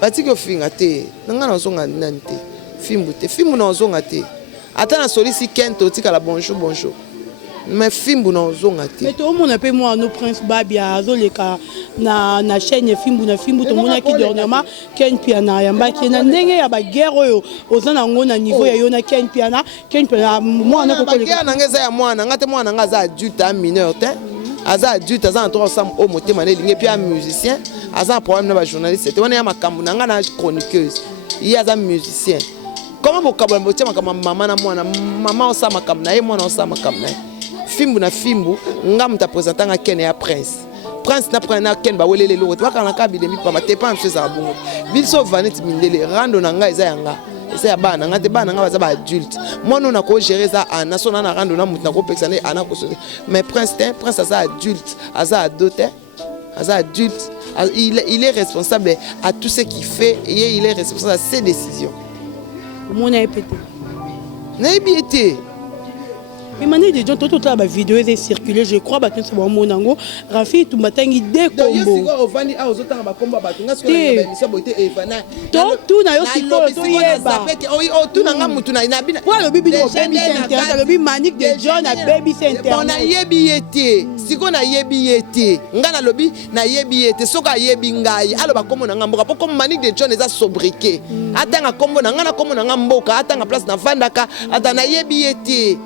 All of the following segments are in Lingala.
batiki ofinga te nanga nazonga nani te fimbu te fimbu nazonga te ata na solisi kento otikala bonjour bonjour mais fimbu nazonga te mais to mona pe moi no prince babia azoleka na chaîne fimbu na fimbu to mona ki dernièrement ken piana yamba ki na ndenge ya ba guerre oyo ozana ngo na niveau ya yo na ken piana mwana ko koleka na ngeza ya mwana ngate mwana ngaza adulte a mineur te aza adulte aza en trois sam o motema ne linge pia musicien aza un problème na ba journaliste te wana ya makambu na ngana chroniqueuse il aza musicien comment bokabula botia makambu mama na mwana mama osa makambu na ye mwana osa makambu na ye fimbu na fimbu ngam ta présentanga ken ya prince na prena ken ba welele lo te bakana ka bidemi pamba te pa mfeza bongo biso vanity mindele rando na nga eza yanga eza ya bana ngate bana nga baza ba adulte mwana na ko gérer ça ana sona na rando na mutu na ko peksa ne ana ko mais prince aza adulte aza adulte il est responsable à tout ce qu'il fait et il est responsable à ses décisions mon a pété na été. Mais manière de gens tout la vidéo est circulée je crois que c'est bon monango Rafi tout matin il décombo tout na yo siko to yeba tout na mutu na bina quoi le bibi de baby center le bibi manique de John à baby center on a yebi été siko na yebi été ngana lobi na yebi été soka yebi ngai alo ba komo na ngamboka po comme manique de John eza sobriqué atanga kombo na ngana kombo na ngamboka atanga place na vandaka atana yebi été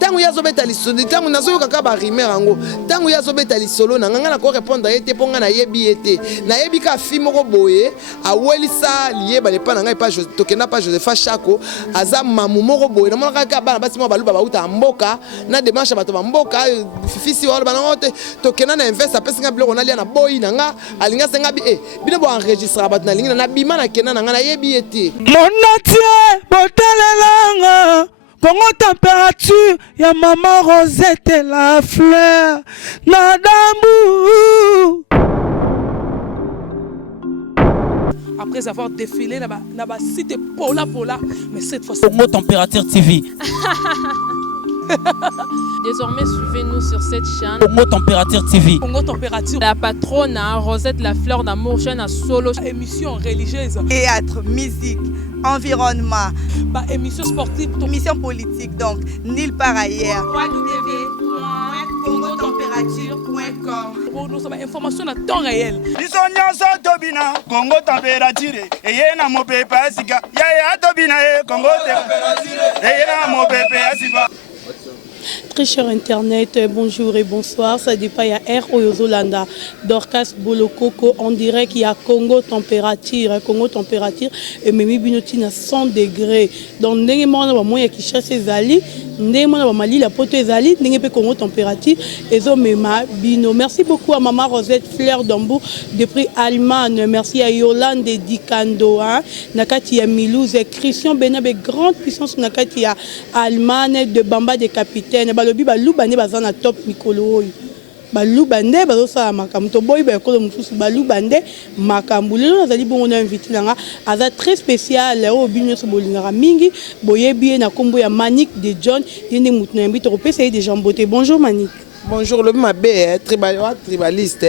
tangu yazobeta lisolo tangu nazoyoka ka ba rimer yango tangu yazobeta lisolo na ngana ko répondre ete ponga na yebi ete na yebi ka fi moko boye awelisa lieba le pa na ngai pa tokena pa Josepha Chako aza mamu moko boye na mona ka bana basi mo baluba bauta mboka na demarche bato ba mboka fisi wala bana ngote tokena na invest apesi nga biloko na lia na boyi na nga alinga senga bi bino bo enregistrer bato na lingi na bima na kena na nga na yebi ete monatie botalelanga Congo température, ya maman Rosette la fleur, Nadambu. Après avoir défilé là-bas, cité Pola, mais cette fois-ci. Congo Température TV. Désormais, suivez-nous sur cette chaîne. Congo Température TV. Congo Température. La patronne, Rosette la fleur d'amour, chaîne à solo. Émission religieuse. Théâtre, musique, environnement. Bah, émission sportive. Émission politique, donc, nulle part ailleurs. www.congotempérature.com. Nous avons information à temps réel. Congo Température. Et yena mo pepe asika. Ya tobina Congo Température. Et yena mo pepe asika. Très cher Internet, bonjour et bonsoir. Ça dépend, il y a Air Oyozolanda, Dorcas Bolokoko, en direct, il y a Congo Température, et Mimi Binotine à 100 degrés. Donc, il y a moyen qui cherche ses alliés, il y a Mali, la pote des alliés, il y a Congo Température, et Zomema Bino. Merci beaucoup à Maman Rosette Fleur d'Ambou, depuis Allemagne. Merci à Yolande Dikando, Nakati à Milouz, Christian Benabe, grande puissance, Nakati à Allemagne, de Bamba des capitaines. Balobi balubane bazana top mikolo balubane bazosala makambo to boy ba ekolo mususu balubane makambo lelo nazali bongo na invité nanga aza très spécial o binyo so bolingara mingi boyebi na kombo ya Manique de John yende mutu na invité opesa de jamboté. Bonjour Manique. Bonjour le mabé tribaliste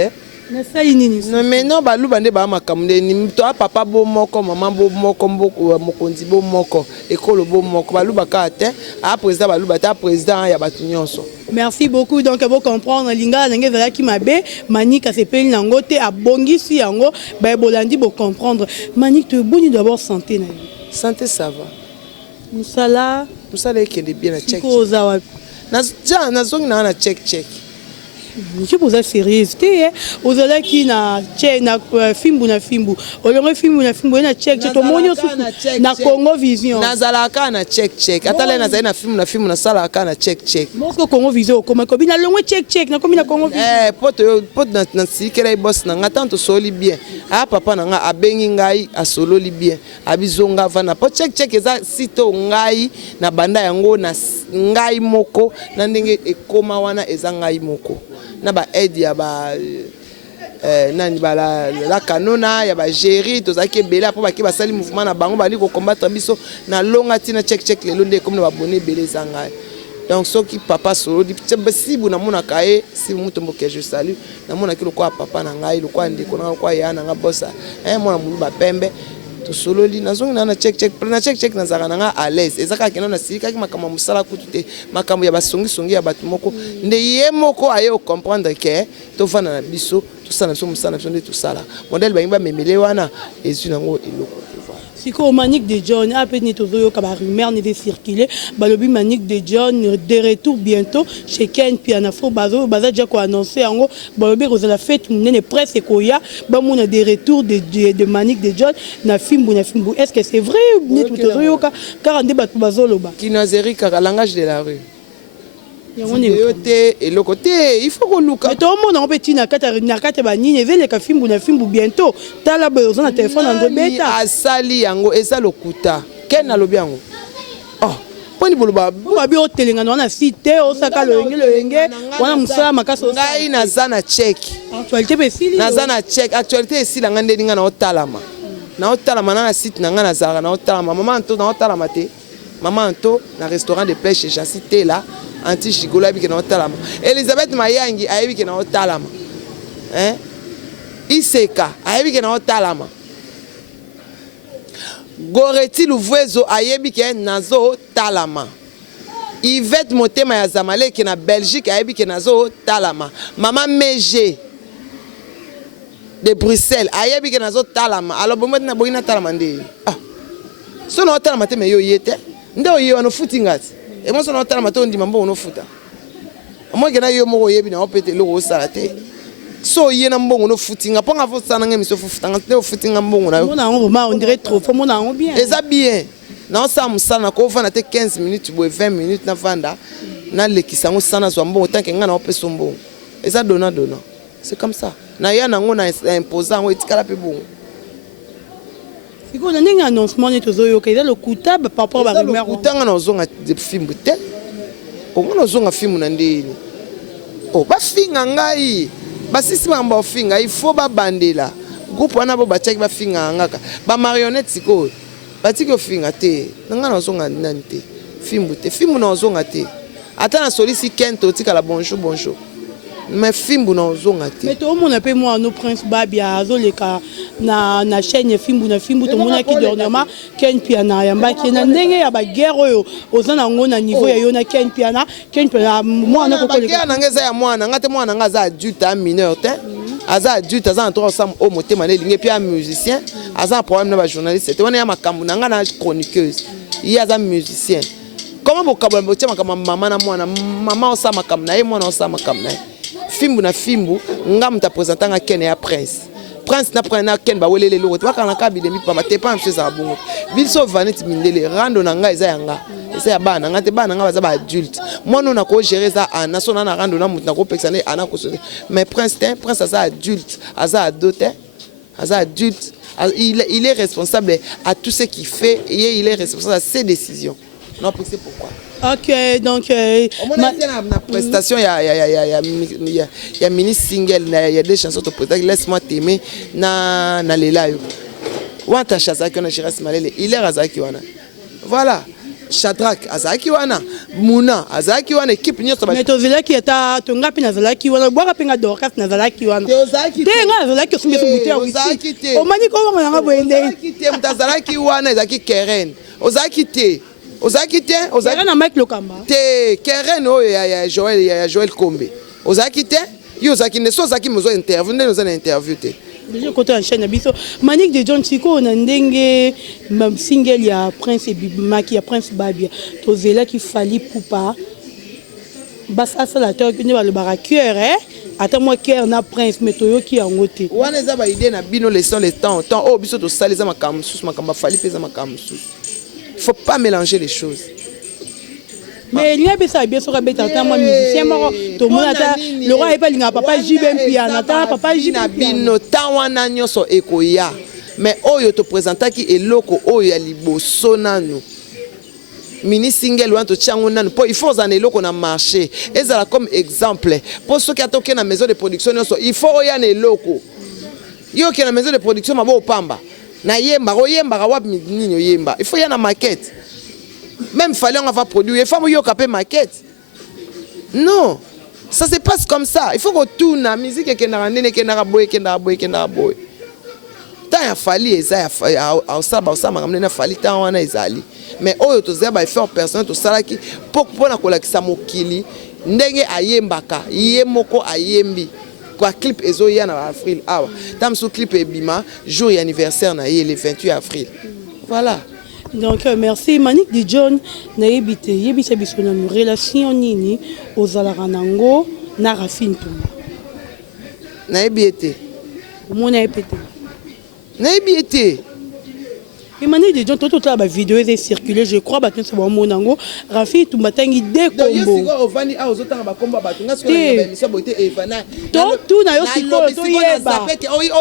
non mais non balubane ba makambo ni to papa bo moko maman bo moko mboko mokonzi bo moko ekolo bo moko balubaka te a président balubata président ya batu nyonso. Merci beaucoup. Donc vous comprendre linga ndenge zala ki mabe Manique a sepeli nango te abongisi yango ba bolandi bo comprendre Manique te boni d'abord santé na santé ça va musala ekende bien na check na zongi na check je pose sérieuse te ozala ki na check na fimbu na fimbu olongo fimbu na fimbu na check to monyo na Congo Vision nazalaka na check atala nazali na fimbu na sala ka na check moko Congo Vision koma ko bina longo check na komi na Congo Vision pot na sikera boss na ngata to soli bien papa na nga abengi ngai asololi bien abizonga vana po check eza sito ngai na banda yango na ngai moko na ndenge ekoma wana eza ngai moko na ba aide ya ba nani bala la kanona ya ba gérer tozaki bela po baki basali mouvement na bango bali ko combattre biso na longa tina check lelo nde comme na ba bonné belé zanga Donc ce qui papa solo dit si vous n'avez pas cahier si vous tombez que je salue n'avez pas le quoi papa n'angai le quoi ndiko na quoi ya n'anga bossa moi na muluba pembe to solo li nazongi na check na zaka nanga à l'aise ezaka kena na sika ki makama musala kutute makambo ya basongi ya batu moko nde ye moko aye o comprendre que to vana na biso to sala so musala so nde to sala modèle ba memele wana ezu nango eloko. Siko Manique de John, après Nitozo, la rumeur n'est circulée. Balobi Manique de John, de retour bientôt chez Ken Pianafo, Bazo, Baza déjà quoi annoncé en gros. Balobi Rosala fête, n'est presque Koya, Bamouna de retour de Manique de John, na Fimbu. Est-ce que c'est vrai ou Nitozo, car on débat Bazo Loba? Kinazeri, car langage de la rue. Et le côté, il faut qu'on look. Mais tout le monde a un petit nakata banini, et les Fimbu na Fimbu bientôt. T'as la besoin de téléphone en bêta. A sali yango, et ça le kuta. Ken a lobi yango. Oh, poni boloba. Babi au téléphone, on a cité, on s'accale le henge, on a moussa makaso. Ngai na zana check. Actualité besili. Na zana check. Actualité ici la ngande ninga na otalama. Na otalama na site na ngana zara na otalama. Maman Anto na otalama te. Maman Anto na restaurant de pêche chez cité là. Anti Chigolo ayebi ke na otalama. Elisabeth Mayangi ayebi ke na otalama. Hein? Iseka ayebi ke na otalama. Goreti Louvezo ayebi ke nazo talama. Yvette Motema ya Zamale ke na Belgique ayebi ke nazo talama. Maman Meje de Bruxelles ayebi ke nazo talama. Alors bon na boina talama nde. Ah. So na otalama te me yo yete. Nde oyo no footingati. Et moi, je suis en train de me dire que je suis moi, je suis en train de me dire so ye na mbongo footing après nga fota na ngemi so footing na footing mbongo na yo on dirait trop faut mon na bien eza bien na ça musala ko vana te 15 minutes ou 20 minutes na vanda na lekisa ngo sana zo mbongo tant que nga na opeso mbongo eza dona c'est comme ça na ya na ngo na imposant ngo etikala pe bongo. Si on a un annoncement de Tozoyo, il y a le coutable par rapport à la rumeur. Le coutable, on a des films. On a un film. Oh, bah, film, bah, si c'est un film, il faut pas bander là. Groupe, on a pas check, bah, film, bah, marionnette, c'est quoi? Bah, tu que film, t'es. On a un film, film, on a un film. Attends, sollicite Kento, tu as la bonjour. Mais film na ozonga te. Mais tout le monde appelle moi no prince Babia azoleka na chaîne film to mona ki dernièrement Ken Piana yamba ki na ndenge ya ba guerre oyo ozana ngona niveau ya yona Ken Piana moi na ko ko guerre na ngeza ya mwana ngate mwana ngaza adulte un mineur te aza adulte aza entre ensemble au motema ne linge puis un musicien aza un problème na ba journaliste te wana ya makambu na ngana chroniqueuse il aza musicien comment bokabula botia makambu mama na mwana mama osa makambu na ye mwana osa makambu na ye Fimbu na Fimbu, ngam ta présentant à Ken et à Prince. Prince n'a pris na Ken ba welele lo. Tu vois quand la kabine mi pa te pas monsieur ça bon. Bilso vanet mindele rando na nga eza yanga. Eza ya bana ngate bana nga ba adulte. Moi non na ko gérer ça ana so na rando na mutu na ko pexane ana ko so. Mais Prince ça adulte, aza adote, aza adulte. Il est responsable à tout ce qu'il fait et il est responsable à ses décisions. Non, c'est pourquoi. Ok, donc ma prestation il y a mini single il y a des chansons de prestation laisse-moi t'aimer na lela yo wanta shazaki na Jiras Malele il est razaki wana voilà Shadrach azaki wana Muna azaki wana équipe nyoto ba mais to zela ki eta to ngapi na zela ki wana bwa penga Dorcas na zela ki wana te nga zela ki sumbe subuté ozaki o mani ko wana nga boende ozaki te mtazalaki wana ezaki Keren ozaki te ozaki te ozaki na Mike Lokamba te Keren oyo ya Joël Kombe ozaki te yo ozaki ne so ozaki mozo interview nde noza na interview te déjà côté en chaîne biso Manique de John Chico na ndenge single ya Prince Maki ya Prince Babia to zela ki fali poupa basa la terre que ne va le baraqueur ata moi cœur na Prince metoyo ki yango te wana eza ba idée na bino laissons le temps oh biso to salisa makambo sus makamba fali pesa makambo sus. Il ne faut pas mélanger les choses. Mais il y a bien ça, bien sûr, moi musicien, tout le monde a le roi est pas linga papa Jibem Piana, papa Jibem Piana. Tawana nyoso ekoya. Mais oyo to présenta ki eloko oyo ya liboso nanu. Mini single ou to chango nanu. Il faut en eloko na marché. Et ça comme exemple. Pour ceux qui atoke na maison de production il faut oya na eloko. Yo ki na maison de production mabo pamba. Na yemba oyemba wap nini yemba il faut y a na maquette même fallait on va produire il faut yo capé maquette Non, ça se passe comme ça. Il faut que tout la musique est boy. Tant il fallait ça fallait tant wana ezali. Mais oyo tozeba ba faire personnel to sala ki pour na kolakisa mokili ndenge ayembaka yemoko ayembi. Quoi clip ezoya na avril awa. Tam sous clip ebima jour et anniversaire na le 28 avril. Voilà. Donc merci Manick de John na yebite yebisa biso na relation nini ozalaka nango na Rafine Touma. Na yebite. Mona yebite. Na yebite. Et Manick de John toto la vidéo est circulée, je crois batin c'est bon monango Rafine Touma tangi de combo. Donc yesigo ovani a ozotanga ba komba batunga siko na émission boté evana. Tout na yo siko to yeba.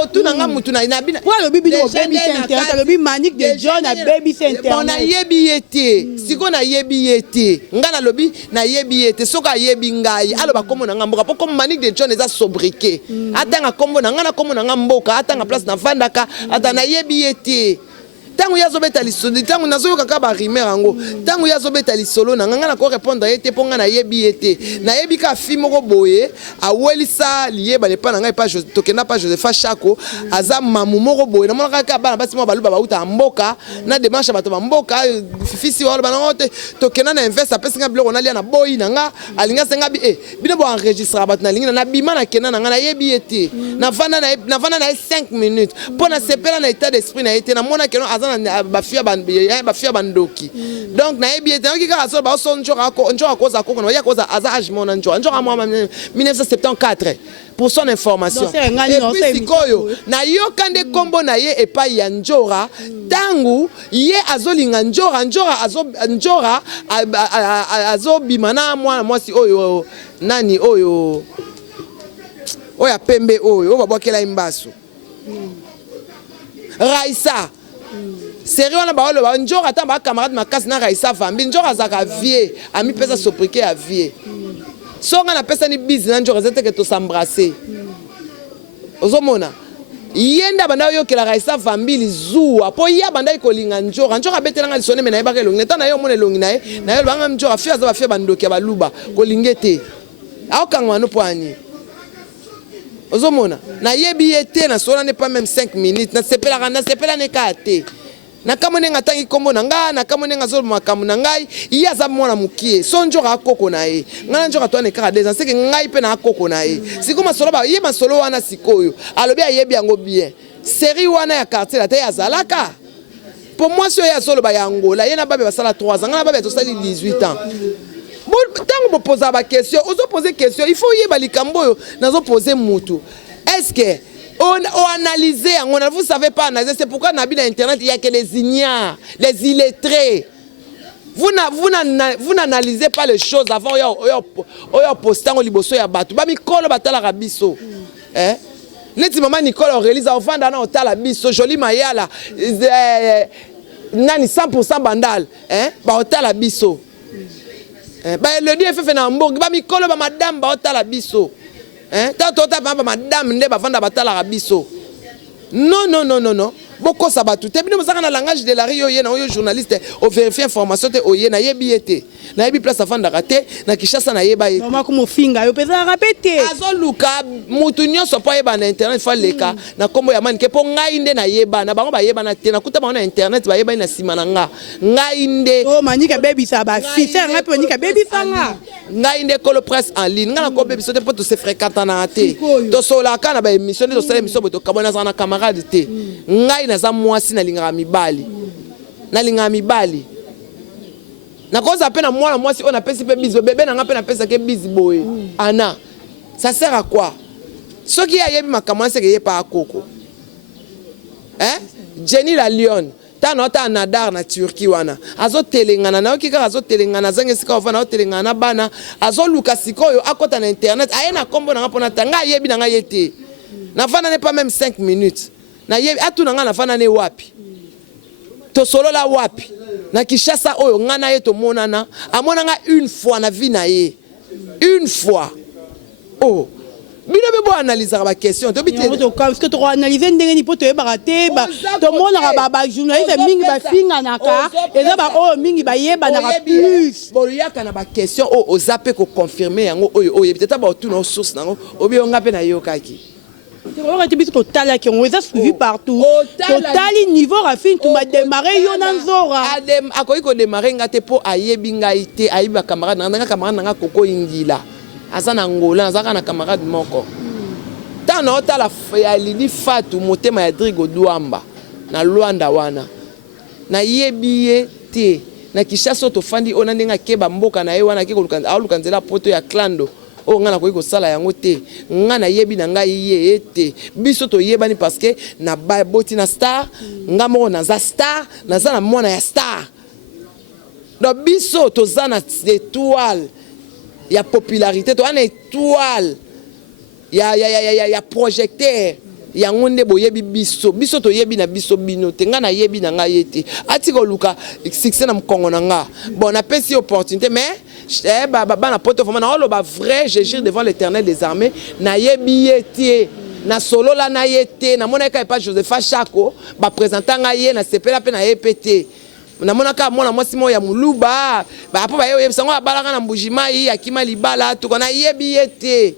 O tout na mutu na bina. Kwa le bibi no baby center, le bibi Manick de John na baby center. On a yebi yete. Siko na yebi yete. Ngana lobi na yebi yete. Soka yebi ngai. Alo ba kombo na ngamboka po comme Manick de John eza sobriqué. Atanga kombo na ngana kombo na ngamboka, atanga place na vandaka, atana yebi yete. Tango ya zobeta lisolo tango nazo kaka ba rimer yango tango ya zobeta lisolo na nganga na ko répondre yete ponga na yebi yete na yebi ka fi moko boye awelisa lieba le pa na ngai pa tokenda pa Joseph Chako aza mamu moko boye na mona ka bana basi mo baluba bauta mboka na demarche bato ba mboka fisi wala bana ngote tokenda na invest apesi nga biloko na lia na boyi na nga alinga senga bi bino bo enregistrer bato na linga na bima na kena na nga na yebi yete na vana na 5 minutes pona sepela na état d'esprit na yete na mona keno bafia bandoki donc na yebi ete oki kaka so ba so njora koza koko na ya koza aza age mona njora 1974 pour son information et puis sikoyo na yokande kombo na ye epai ya njora tangu ye azolinga njora azobima na mwana mwasi oyo nani oyo oya pembe oyo babwakela imbaso Raissa sérieux on a ba le njora ata ba camarade makasi na Raissa Vambi njora zaka vie ami pesa sobriqué à vie songa na pesa ni busy na njora zete que to s'embrasser ozomona yenda banda yo ke la Raissa Vambi lizuwa po ya banda ikolinga njora betela nga lisone mena yebaka longi neta na yo mona longi na yo banga njora fia za ba fia bandoki ba luba kolingete akangwa no poani ozomona na yebi yete na sola ne pas même 5 minutes na sepela ne kate na kamone ngatangi kombo na nga na kamone ngazolo makamu na ngai iya za mwana mukie so njora akoko na ye ngana njora to ne kaka des ans que ngai pe na akoko na ye siko masolo ba ye masolo wana sikoyo alobi ayebi yango bien série wana ya quartier la ya zalaka pour moi so ya solo ba ya Angola ye na babe basala 3 ans ngana babe to sali 18 ans. Tant que vous posez la question, vous posez question, il faut y aller likambo nazo poser mutu. Est-ce que on analyse, vous savez pas analyser, c'est pourquoi na internet il y a que les ignares, les illettrés. Vous n'analysez pas les choses avant yo postant au liboso ya batu. Ba mikolo batala rabiso. Hein? Neti maman Nicole réalise enfant dans otala biso joli mayala. Nani 100% bandal, hein? Ba otala biso. Ba le dit fait na mbongo ba mikolo ba madame ba otala biso tato ta ba madame nde ba vanda batala biso non boko sabatu te bino mosaka na langage de la rio ye na oyo journaliste o vérifier information te oye na yebi ete na yebi place afanda raté na Kishasa na yeba ete mama ko mofinga yo pesa répéter azoluka mutu nyonso pa yeba na internet fa leka na kombo ya mani ke po ngai nde na yeba na bango ba yeba na te na kuta bango na internet ba yeba na sima na nga ngai nde oh manika baby sa ba fi c'est ngai pe nika baby sanga ngai nde kolo presse en ligne nga na ko baby so te po to se fréquenter na te to sola kana ba émission to sala émission to kabona na camarade te ngai na za mwasi na lingaka mibali na koza pe na mwana mwasi on apesi pe bizi bébé na nga pe na pesa ke bizi boye ana ça sert à quoi soki ya yebi makamwa seke ye pa akoko Jenny la Lyon tana ota nadar na Turquie wana azo telengana na okika azo telengana zange sika ofana azo telengana bana azo luka sikoyo akota na internet ayena kombo na nga pona tanga yebi na nga yete na vana ne pas même 5 minutes na yebi atu na nga na vana ne wapi to solo la wapi na Kishasa oyo nga na ye to monana amona nga une fois na vie na ye une fois oh bino be bo analyser ba question to biti parce que tu analyser ndenge ni poto e baraté ba to mona ba journaliste mingi ba finga naka eza ba o mingi ba yeba na plus bon yaka na ba question o zappe ko confirmer yango oyo peut-être ba tout no source nango obi on ngape na yokaki total qui ont suivi partout total niveau rafine tu m'as démarré yo na nzora akoki ko démarrer ngate po ayebi ngai te ayiba camarade nanga koko ingila azana ngola azaka na camarade moko tano tala ya lili fatu motema ya Drigo Duamba na Luanda wana na yebiye te na Kishasa to fandi ona ndenga keba mboka na ye wana ke koluka nzela poto ya klando o ngana ko sala yango te ngana yebi na ngai ye te biso to yebani parce que na boti na star ngamo na za star na za na mwana ya star do biso to za na étoile ya popularité to ana étoile ya projecteur ya ngonde boyebi biso to yebi na biso bino te ngana yebi na nga yete atiko luka succès na mkongo na nga bon na pesi opportunité mais na poto vraiment na oloba vrai je jure devant l'Éternel des armées na yebi yete na solo la na yete na mona ka pa Josepha Chako ba présenter nga ye na sepela pe na yepete na mona ka mona mwasi mo ya muluba ba po ba yebi sango abalaka na mbujima yi akima libala to na yebi yete.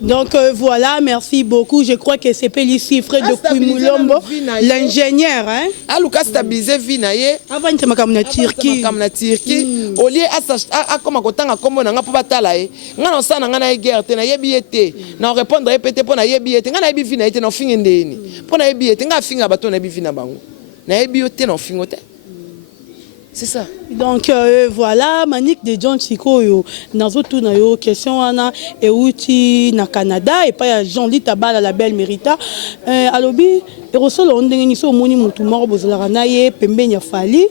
Donc voilà, merci beaucoup. Je crois que c'est Péli Cifre de Kumulombo, l'ingénieur. Hein? Ah, Lucas stabilisé Vinaye. Avant de me Turquie. Au lieu à comment autant à comment on a pas talaye. Ngana sa na ngana guerre te na yebiete. Na répondre répéter pour na yebiete. Ngana yebi Vinaye te na finga ndeni. Pour na yebiete nga finga bato na yebi Vina bango. Na yebiete na fingote. C'est ça. Donc voilà, Manique de John Chikoyo, nazo tout na yo question ana et outi na Canada et pas Jean-Louis Tabala la belle mérita. Alobi et ressolo ondenge ni so moni mutu moko bozala na ye pembe nya Fali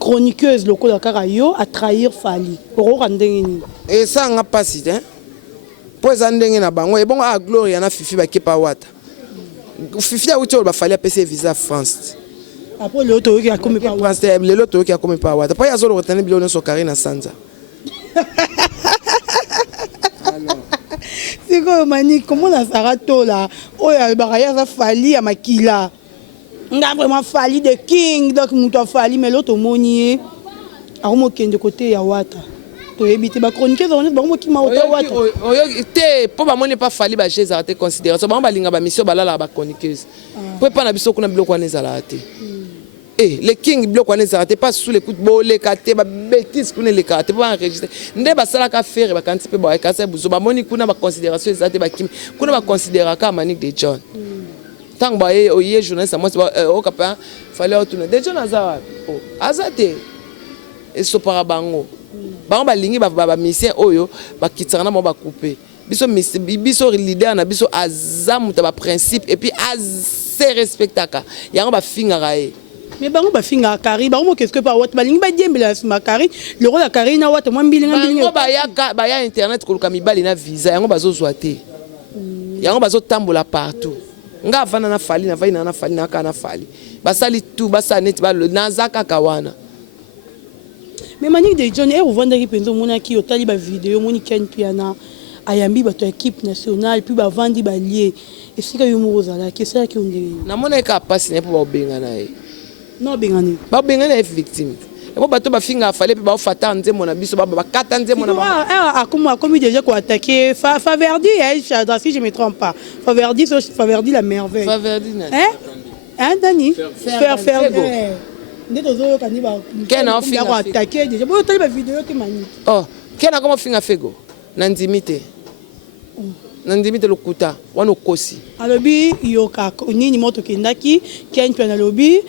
chroniqueuse lokola karayo à trahir Fali. Oro ndenge ni. Et ça nga pasi hein. Po za ndenge na bango et bon a gloire na Fifi ba kepa wata. Fifi a outi ba Fali a pese visa France. Après le auto qui a commis pas le auto qui a commis pas après il y a zolo retenir bilon so Karina Sanza. C'est quoi Manique comment la sarato là oh ya baraya ça Fali à Makila. On a vraiment Fali de king donc muto Fali mais l'autre monier a mo kende côté ya wata. To ebité ba chroniquer on est ba mo ki ma wata. Oyo te po ba moni pas Fali ba chez arrêter considération ba balinga ba mission balala ba chroniqueuse. Po pas na biso kuna biloko wana ezala te. Les King bloc on est arrêté pas sous les coups de bol les katé ba bêtises qu'on les katé pas enregistrer ndé ba sala ka faire ba kanti pe ba ka sa buzo ba moni kuna ba considération ezate ba kim kuna ba considérer ka Manique de John tant ba oye journaliste moi o kapa fallait retourner de John azara azate et so para bango ba lingi ba mission oyo ba kitsana mo ba couper biso leader na biso azamu ta ba principe et puis az respectaka yango ba fingara e. Mais bango ba finga kari bango qu'est-ce que pas wat balingi ba diembela ma kari le rôle la kari na wat moi mbilinga bango ba ya internet ko luka mibali na visa yango bazo zoate yango bazo tambola partout nga vana na Fali na vaina na Fali na kana Fali basali tout basa net ba le nazaka kawana. Mais Manique de John et revendre qui penzo mona ki otali ba vidéo moni ken piana ayambi ba to équipe nationale puis ba vandi ba lié et sika yo mozala que ça qui on dit na mona ka passe ne pour ba benga na e. Non bengani ba bengani est victime et bon bato ba finga fallait pe ba fata nzembo na biso ba kata nzembo na ba comme déjà ko attaquer Faverdi si je me trompe pas Faverdi la merveille Faverdi hein Dani faire ndé tozo kani ba kena finga attaquer déjà bo tali ba vidéo ke mani oh kena comment finga fego na ndimite nandimite lokuta wana kosi alobi yoka nini moto kendaki ken pe na lobi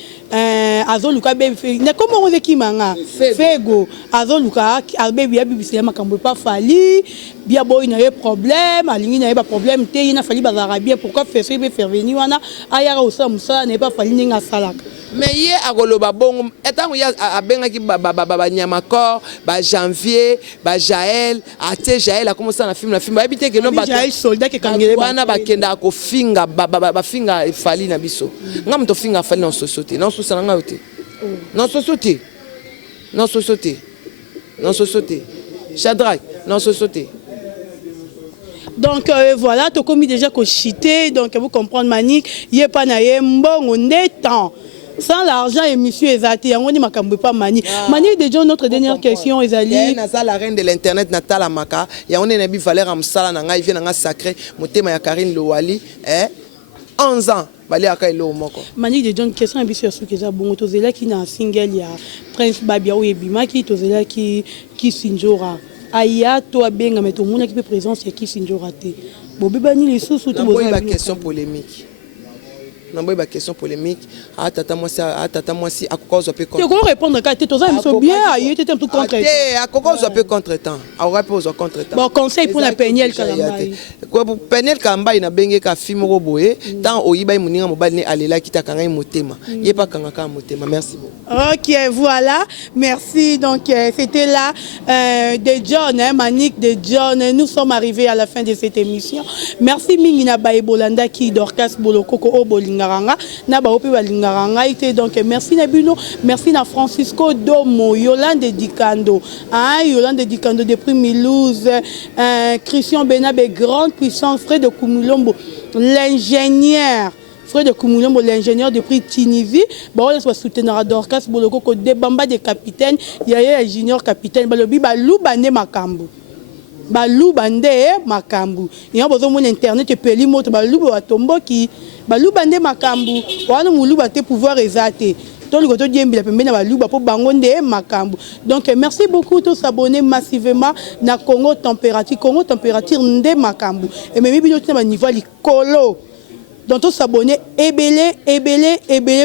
azoluka bebe na comme on qui manga fego azoluka albebi ya bibisi ya makambo pa Fali bia boy na ye problème alingi na ye ba problème te na Fali bazara bien pourquoi faire venir wana ayara osa musa na pas Fali ninga salaka. Mais hier à Goloba bon etango ya abenga ki ba nyamakor ba janvier ba Jaël ate Jaël a commencé na film ba habité que non ba Jaël soldat que kangele wana ba kenda ko finga ba finga Fali na biso ngam to finga Fali na société non so sana ngaote non société Shadrach non société. Donc voilà, tu as commis déjà chité, donc vous comprenez Manique, il n'y a pas bon, on est temps. Sans l'argent, émission est on dit makambo pas Manique. Manique déjà notre dernière question est allée. La reine de l'internet Natala Maka, il y a on est Valère Amsala nanga il vient sacré, motema ya Karine Lowali, 11 ans. Manique de John, question est sur ce que j'ai bon, tozela qui na single ya Prince Babia ou Ebima qui tozela qui Sinjora. Aya to abenga mais tout le monde qui peut présence qui Sinjora te. Bobi bani les sous tout boza question polémique. Namboy ba question polémique. Tata moi si à cause peut contre. Tu comment répondre quand tu es bien, il était un peu contre. À cause peut contre-temps. Aura pose contre-temps. Bon conseil pour la Peniel Kalamba. Quoi pour Peniel Kalamba ina benge ka film roboé tant oyiba muninga mobali ne alela kita kanga motema. Yé pas kanga ka motema. Merci beaucoup. OK, voilà. Merci donc c'était là de John Manique de John. Nous sommes arrivés à la fin de cette émission. Merci Mingina Baebolanda qui Dorcas Bolokoko Obolinga na baopi balingaranga ite donc merci Nabino, merci na Francisco Domo, Yolande Dikando, Yolande Dikando depuis Milouze, Christian Benabe, grande puissance, frère de Kumulombo, l'ingénieur. Frère de Kumulombo, l'ingénieur depuis Tinivi, on va soutenir Dorcas Bolokoko, Debamba de capitaine, Yaya junior capitaine, Balobi Balubane Makambo. Balou bande makambu et on besoin mon internet et peli moto balou batombo qui balou bande makambu wana mulu bate pouvoir exalter donc le côté diembila pembe na balou pour bangonde makambu donc merci beaucoup de s'abonner massivement na Congo température nde makambu et même bino tena niveau likolo donc tous s'abonner ebele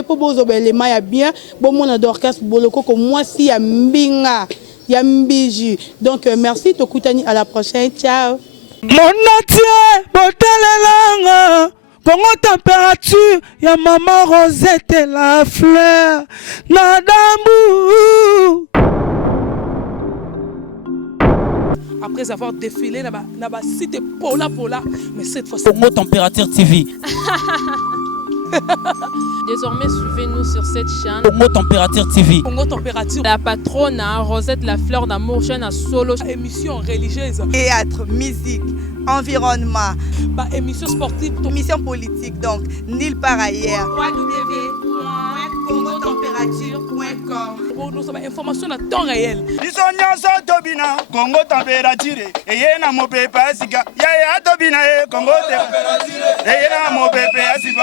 pour bozo belema ya bien bon mon Dorcas Boloko comme moi si ya mbinga Yambiji. Donc merci Tokutani, à la prochaine. Ciao. Mon atier, botalelanga. Congo température, ya maman Rosette et la fleur. Nadambu. Après avoir défilé, n'a cité Pola, mais cette fois-ci. Congo Température TV. Désormais, suivez-nous sur cette chaîne. Congo Température TV. Congo Température. La patronne Rosette la fleur d'amour, chaîne à solo. Émission religieuse. Théâtre, musique, environnement. Émission sportive. Émission politique, donc nulle part ailleurs. www.congotempérature.com. Pour nous avons information à temps réel. Bisonyanso tobina Congo Température. Eyena mopepe asika. Yaya tobina Congo Température. Eyena mopepe asika.